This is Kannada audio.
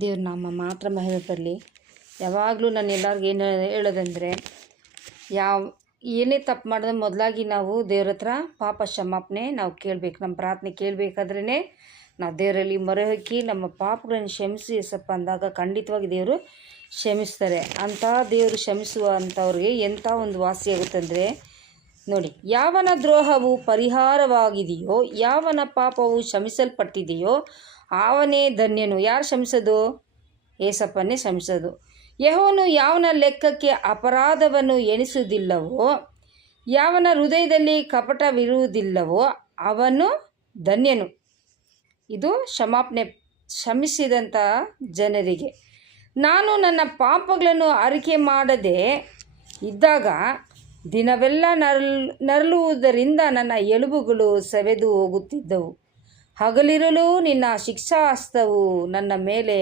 ದೇವ್ರ ನಾಮ ಮಾತ್ರ ಮಹಿಮೆ ಬರಲಿ. ಯಾವಾಗಲೂ ನಾನು ಎಲ್ಲರಿಗೂ ಏನು ಹೇಳೋದಂದರೆ, ಏನೇ ತಪ್ಪು ಮಾಡಿದ್ರೆ ಮೊದಲಾಗಿ ನಾವು ದೇವ್ರ ಹತ್ರ ಪಾಪ ಕ್ಷಮಾಪಣೆ ನಾವು ಕೇಳಬೇಕು. ನಮ್ಮ ಪ್ರಾರ್ಥನೆ ಕೇಳಬೇಕಾದ್ರೇ ನಾವು ದೇವರಲ್ಲಿ ಮೊರೆ ಹೊಕ್ಕಿ ನಮ್ಮ ಪಾಪಗಳನ್ನು ಕ್ಷಮಿಸಿ ಏಸಪ್ಪ ಅಂದಾಗ ಖಂಡಿತವಾಗಿ ದೇವರು ಕ್ಷಮಿಸ್ತಾರೆ. ಅಂಥ ದೇವರು ಕ್ಷಮಿಸುವ ಅಂಥವ್ರಿಗೆ ಎಂಥ ಒಂದು ವಾಸಿಯಾಗುತ್ತಂದರೆ ನೋಡಿ, ಯಾವನ ದ್ರೋಹವು ಪರಿಹಾರವಾಗಿದೆಯೋ, ಯಾವನ ಪಾಪವು ಕ್ಷಮಿಸಲ್ಪಟ್ಟಿದೆಯೋ ಅವನೇ ಧನ್ಯನು. ಯಾರು ಕ್ಷಮಿಸೋದು? ಏಸಪ್ಪನೇ ಕ್ಷಮಿಸೋದು. ಯೆಹೋವನು ಯಾವನ ಲೆಕ್ಕಕ್ಕೆ ಅಪರಾಧವನ್ನು ಎಣಿಸುವುದಿಲ್ಲವೋ, ಯಾವನ ಹೃದಯದಲ್ಲಿ ಕಪಟವಿರುವುದಿಲ್ಲವೋ ಅವನು ಧನ್ಯನು. ಇದು ಕ್ಷಮಿಸಿದಂಥ ಜನರಿಗೆ. ನಾನು ನನ್ನ ಪಾಪಗಳನ್ನು ಅರಿಕೆ ಮಾಡದೆ ಇದ್ದಾಗ ದಿನವೆಲ್ಲ ನರಳುವುದರಿಂದ ನನ್ನ ಎಲುಬುಗಳು ಸವೆದು ಹೋಗುತ್ತಿದ್ದವು. ಹಗಲಿರಲು ನಿನ್ನ ಶಿಕ್ಷಾಹಸ್ತವು ನನ್ನ ಮೇಲೆ